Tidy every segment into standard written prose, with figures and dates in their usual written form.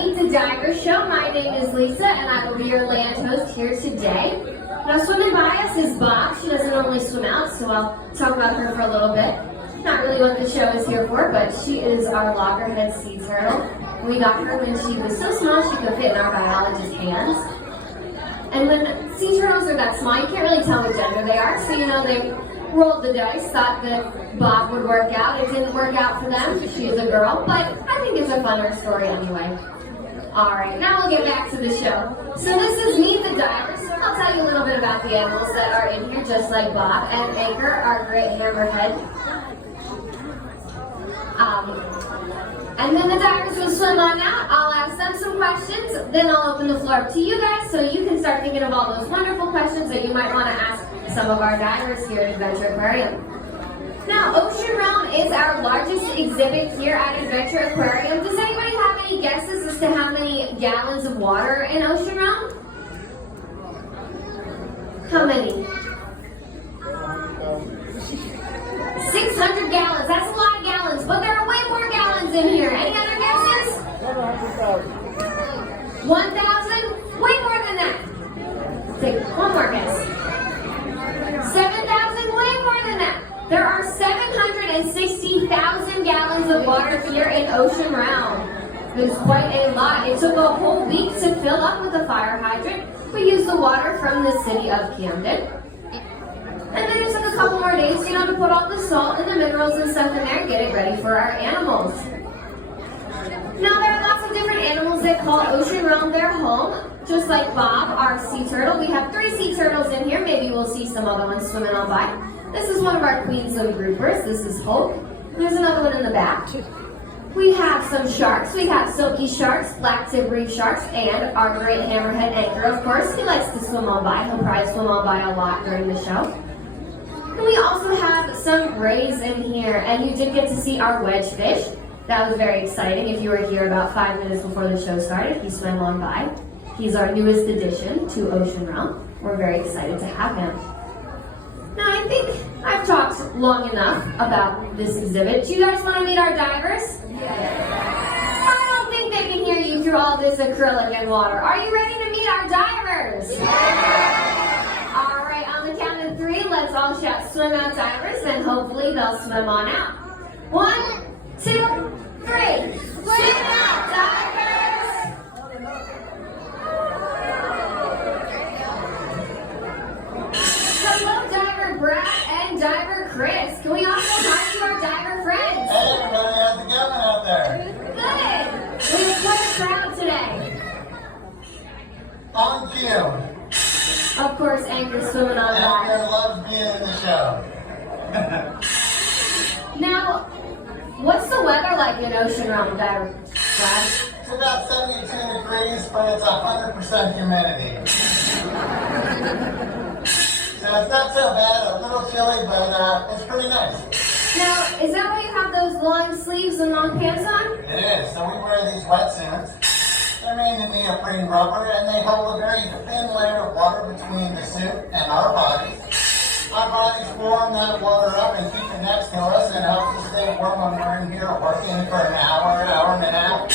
Meet the Diver Show. My name is Lisa, and I will be your land host here today. Now, swimming by us is Bob. She doesn't normally swim out, so I'll talk about her for a little bit. Not really what the show is here for, but she is our loggerhead sea turtle. We got her when she was so small she could fit in our biologist's hands. And when sea turtles are that small, you can't really tell what gender they are, so they rolled the dice, thought that Bob would work out. It didn't work out for them. She's a girl, but I think it's a funner story anyway. Alright, now we'll get back to the show. So this is Meet the Divers. I'll tell you a little bit about the animals that are in here, just like Bob and Anchor, our great hammerhead. And then the divers will swim on out. I'll ask them some questions, then I'll open the floor up to you guys so you can start thinking of all those wonderful questions that you might want to ask some of our divers here at Adventure Aquarium. Now, Ocean Realm is our largest exhibit here at Adventure Aquarium. Does anybody have any guesses as to how many gallons of water in Ocean Realm? How many? 600 gallons. That's a lot of gallons, but there are way more gallons in here. Any other guesses? 1,000? Way more than that. Take one more guess. 7,000? Way more than that. There are 760,000 gallons of water here in Ocean Realm. There's quite a lot. It took a whole week to fill up with a fire hydrant. We used the water from the city of Camden. And then it took a couple more days, to put all the salt and the minerals and stuff in there and get it ready for our animals. Now, there are lots of different animals that call Ocean Realm their home. Just like Bob, our sea turtle. We have 3 sea turtles in here. Maybe we'll see some other ones swimming on by. This is one of our queens of groupers. This is Hope. There's another one in the back. We have some sharks. We have silky sharks, black tip reef sharks, and our great hammerhead Anchor, of course. He likes to swim on by. He'll probably swim on by a lot during the show. And we also have some rays in here, and you did get to see our wedgefish. That was very exciting. If you were here about 5 minutes before the show started, he swam on by. He's our newest addition to Ocean Realm. We're very excited to have him. Now, I think I've talked long enough about this exhibit. Do you guys want to meet our divers? Yeah. I don't think they can hear you through all this acrylic and water. Are you ready to meet our divers? Yeah. All right, on the count of 3, let's all shout swim out divers, and hopefully they'll swim on out. 1, 2, 3. Swim out divers! Hello, Diver Brad and Diver Chris. Can we also talk to our diver friends? Hey, everybody, how's it going out there? Good. We have quite a crowd today. On cue. Of course, Anchor's swimming on Anchor by. loves being in the show. Now, what's the weather like in Ocean Realm, Diver Brad? It's about 72 degrees, but it's 100% humidity. So it's not so bad, a little chilly, but it's pretty nice. Now, is that why you have those long sleeves and long pants on? It is. So we wear these wetsuits. They're made in neoprene rubber, and they hold a very thin layer of water between the suit and our bodies. Our bodies warm that water up and keep it next to us and helps us stay warm when we're in here working for an hour and a half.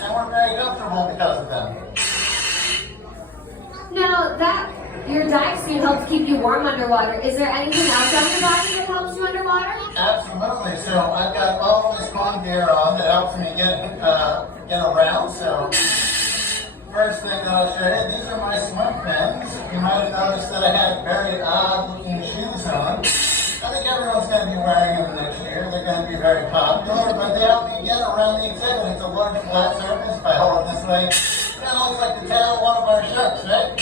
And we're very comfortable because of them. Now, your dive suit helps keep you warm underwater. Is there anything else on your body that helps you underwater? Absolutely. So I've got all this fun gear on that helps me get around. So first thing that I'll show you, these are my swim fins. You might have noticed that I had very odd looking shoes on. I think everyone's going to be wearing them next year. They're going to be very popular, but they help you get around the exhibit. It's a large flat surface. If I hold it this way, it kind of looks like the tail of one of our ships, right?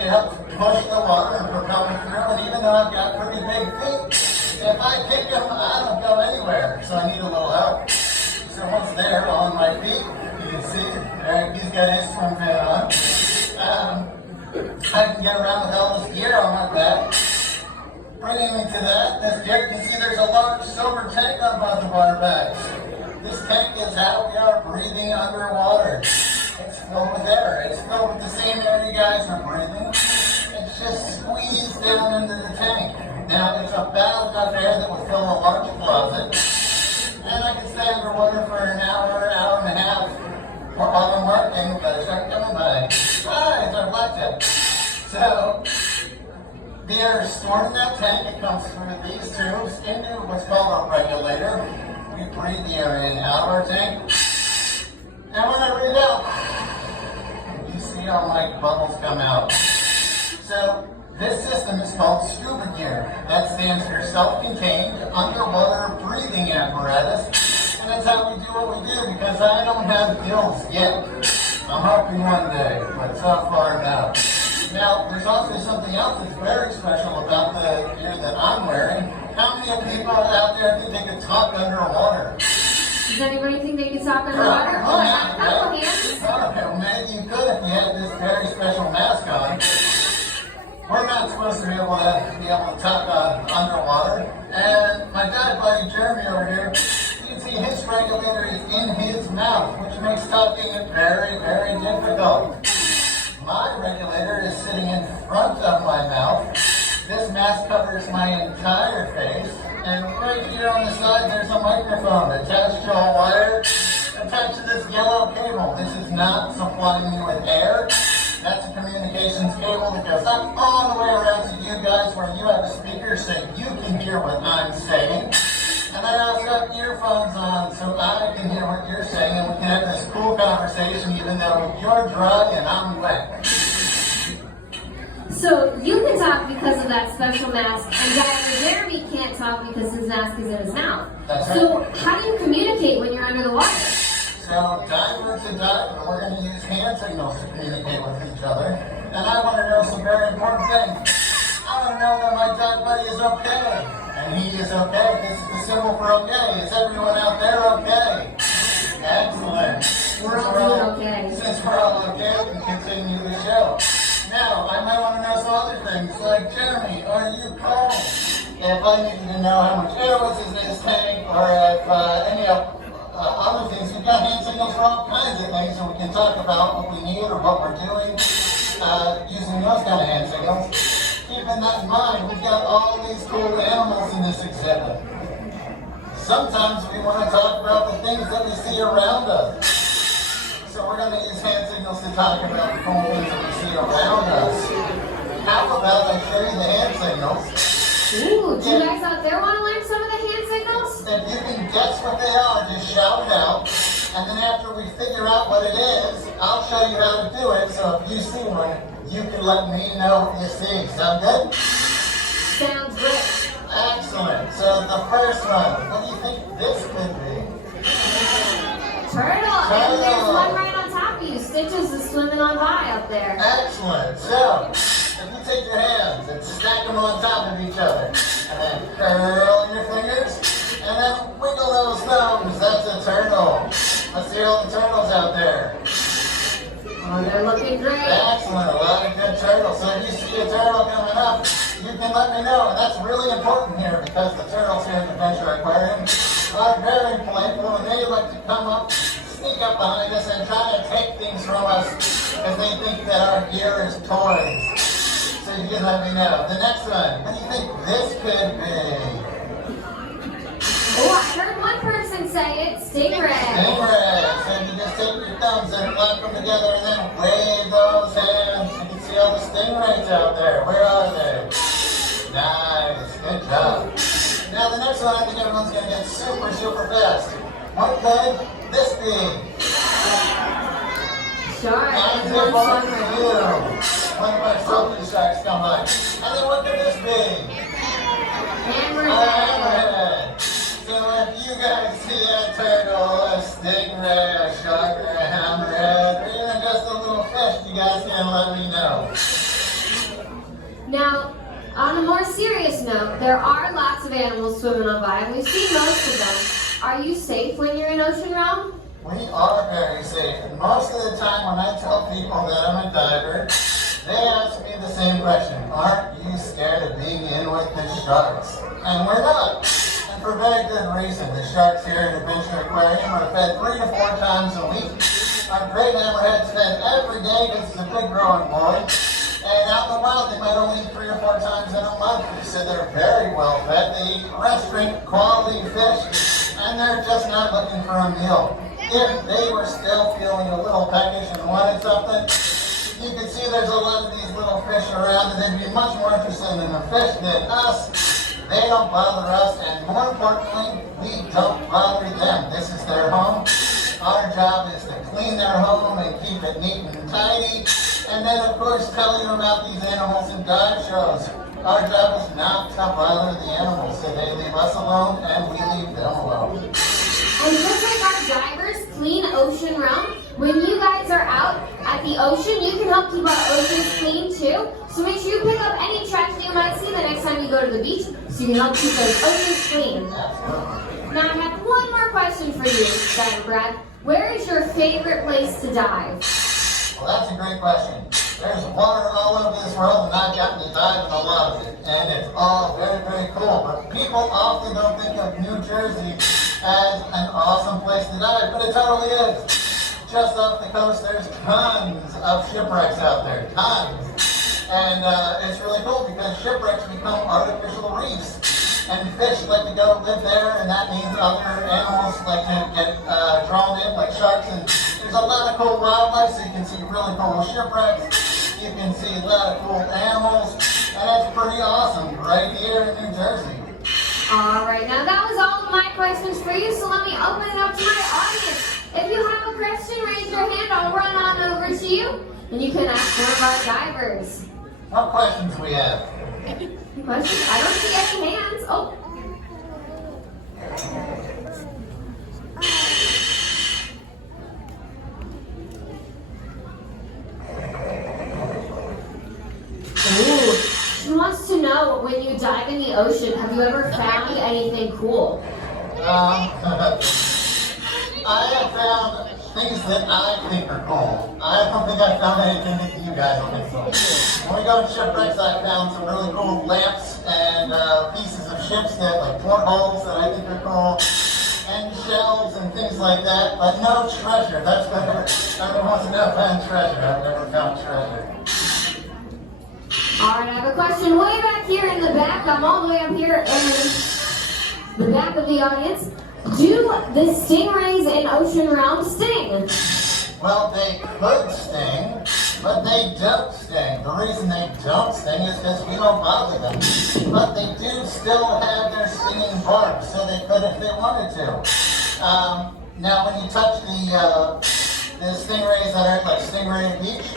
It helps push the water and propel me through, and even though I've got pretty big feet, if I kick them, I don't go anywhere, so I need a little help. So once there, on my feet, you can see, Eric, he's got his swim fin on. I can get around with all this gear on my back. Bringing me to that, this gear, you can see there's a large silver tank on both of our backs. This tank is how we are breathing underwater. It's filled with air. It's filled with the same air you guys are breathing. It's just squeezed down into the tank. Now, it's about enough air that would fill a large closet. And I can stay underwater for an hour and a half while I'm working, we better start coming by. Hi, it's our blackjack. So, the air is stored in that tank. It comes through these tubes into what's called a regulator. We breathe the air in and out of our tank. And when I breathe out, you see how my bubbles come out. So, this system is called scuba gear. That stands for self-contained underwater breathing apparatus. And that's how we do what we do, because I don't have gills yet. I'm hoping one day, but so far no. Now, there's also something else that's very special about the gear that I'm wearing. How many people out there think they can talk underwater? Does anybody think they can talk underwater? Oh, I have a couple hands. Oh, maybe you could if you had this very special mask on. We're not supposed to be able to talk underwater. And my dad buddy Jeremy over here, you can see his regulator is in his mouth, which makes talking very, very difficult. My regulator is sitting in front of my mouth. This mask covers my entire face. And right here on the side, there's a microphone attached to a wire, attached to this yellow cable. This is not supplying me with air. That's a communications cable that goes up all the way around to you guys where you have a speaker so you can hear what I'm saying. And I also have earphones on so I can hear what you're saying and we can have this cool conversation even though you're dry and I'm wet. So you can talk because of that special mask, and Diver Jeremy can't talk because his mask is in his mouth. That's right. So how do you communicate when you're under the water? So diver to diver, we're going to use hand signals to communicate with each other. And I want to know some very important things. I want to know that my dive buddy is okay. And he is okay. This is the symbol for okay. Is everyone out there okay? Excellent. We're all doing okay. Since we're all okay, we can continue the show. Now, I might want to know some other things, like, Jeremy, are you cold? If I needed to know how much air was in this tank, or if any other things, we've got hand signals for all kinds of things, so we can talk about what we need or what we're doing using those kind of hand signals. Keeping that in mind, we've got all these cool animals in this exhibit. Sometimes we want to talk about the things that we see around us. So we're going to use hand signals to talk about the cool things that we see around us. How about I show you the hand signals? Ooh, do you guys out there want to learn some of the hand signals? If you can guess what they are, just shout it out. And then after we figure out what it is, I'll show you how to do it. So if you see one, you can let me know what you see. Sound good? Sounds great. Excellent. So the first one, what do you think this could be? Turtle. And there's one right on top of you. Stitches is swimming on by up there. Excellent. So, if you take your hands and stack them on top of each other, and then curl your fingers, and then wiggle those thumbs, that's a turtle. Let's see all the turtles out there. Oh, they're looking great. Excellent. A lot of good turtles. So if you see a turtle coming up, you can let me know. And that's really important here because the turtles here at the Adventure Aquarium are very playful and they like to come up, sneak up behind us and try to take things from us because they think that our gear is toys. So you can let me know. The next one, what do you think this could be? Oh, I heard one person say it. Stingray. Stingray. So you just take your thumbs and clap them together and then wave those hands. You can see all the stingrays out there. Where are they? Nice. Good job. Now the next one, I think everyone's going to get super, super fast. What could this be? Shark. And One one shark. for you. One of our selfie sharks come by. And then what could this be? Hammerhead. So if you guys see a turtle, a stingray, a shark, or a hammerhead, or even just a little fish, you guys can let me know. Now, on a more serious note, there are lots of animals swimming on by, and we've seen most of them. Are you safe when you're in ocean realm? We are very safe. And most of the time when I tell people that I'm a diver, they ask me the same question. Aren't you scared of being in with the sharks? And we're not. And for very good reason. The sharks here at Adventure Aquarium are fed 3 to 4 times a week. Our great hammerhead's fed every day because it's a big growing boy. And out in the wild, they might only eat 3 or 4 times in a month. So they're very well fed. They eat restaurant quality fish, and they're just not looking for a meal. if they were still feeling a little peckish and wanted something, you can see there's a lot of these little fish around, and they'd be much more interested in the fish than us. They don't bother us, and more importantly, we don't bother them. This is their home. Our job is to clean their home and keep it neat and tidy. And then, of course, tell you about these animals in dive shows. Our job is not to bother the animals, so they leave us alone and we leave them alone. And just like our divers clean ocean realm, when you guys are out at the ocean, you can help keep our oceans clean too. So make sure you pick up any trash that you might see the next time you go to the beach, so you can help keep those oceans clean. Absolutely. Now I have one more question for you, Diver Brad. Where is your favorite place to dive? Well, that's a great question. There's water all over this world, and I've gotten to dive in a lot of it, and it's all very, very cool. But people often don't think of New Jersey as an awesome place to dive, but it totally is. Just off the coast, there's tons of shipwrecks out there, tons. And it's really cool because shipwrecks become artificial reefs. And fish like to go live there, and that means other animals like to get drawn in, like sharks. And there's a lot of cool wildlife, so you can see really cool shipwrecks. You can see a lot of cool animals, and it's pretty awesome right here in New Jersey. All right, now that was all of my questions for you, so let me open it up to my audience. If you have a question, raise your hand. I'll run on over to you, and you can ask one of our divers. What questions do we have? Questions? I don't see any hands. Oh. Ooh. She wants to know, when you dive in the ocean, have you ever found anything cool? I have found things that I think are cool. I don't think I've found anything that you guys will think cool. When we go to shipwrecks, I found some really cool lamps and pieces of ships that, like portholes, that I think are cool, and shells and things like that. But no treasure. That's what everyone wants to know. Found treasure. I've never found treasure. All right, I have a question way back here in the back. I'm all the way up here in the back of the audience. Do the stingrays in Ocean Realm sting? Well, they could sting, but they don't sting. The reason they don't sting is because we don't bother them. But they do still have their stinging barbs, so they could if they wanted to. Now, when you touch the stingrays that are like Stingray Beach,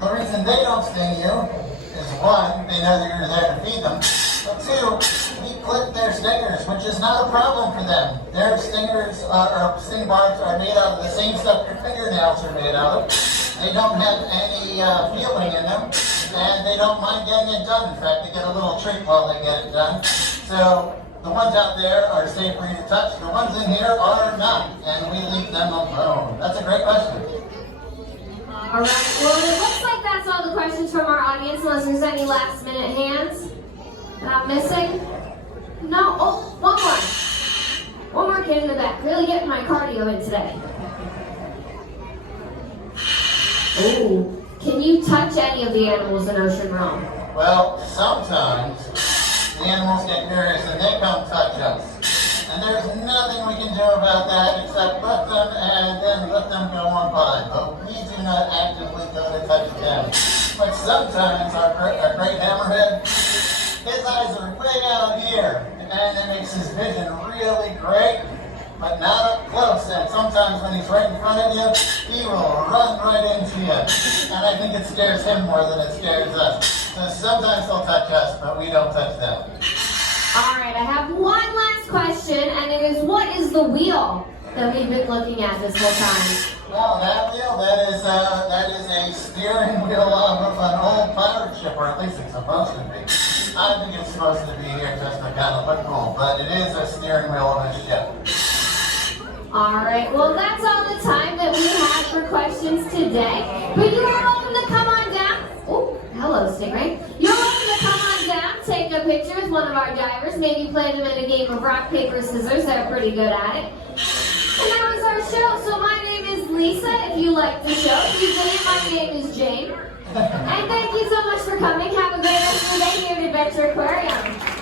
the reason they don't sting you is one, they know that you're there to feed them. But two, we clip their stingers, which is not a problem for them. Their stingers or sting barbs are made out of the same stuff your fingernails are made out of. They don't have any feeling in them, and they don't mind getting it done. In fact, they get a little treat while they get it done. So the ones out there are safe for you to touch. The ones in here are not, and we leave them alone. That's a great question. All right, well, it looks like that's all the questions from our audience, unless there's any last minute hands that I'm missing. No, oh, one more. One more kid in the back. Really getting my cardio in today. Ooh, can you touch any of the animals in Ocean Realm? Well, sometimes the animals get curious and they come touch us. And there's nothing we can do about that except let them and then let them go on by. But we do not actively go to touch them. But sometimes our great hammerhead, his eyes are way out here, and it makes his vision really great, but not up close. And sometimes when he's right in front of you, he will run right into you. And I think it scares him more than it scares us. So sometimes they'll touch us, but we don't touch them. All right, I have one last question, and it is, what is the wheel that we've been looking at this whole time? Well, that wheel, that is a steering wheel of an old pirate ship, or at least it's supposed to be. I think it's supposed to be here just to kind of look cool, but it is a steering wheel of a ship. All right, well, that's all the time that we have for questions today. But you are welcome to come on down. Oh, hello, Stingray. You're welcome to come on down, take a picture with one of our divers, maybe play them in a game of rock, paper, scissors. They're pretty good at it. And that was our show. So my name is Lisa, if you like the show. If you didn't, my name is Jane. And thank you so much for coming. Have a great rest of the day here at Adventure Aquarium.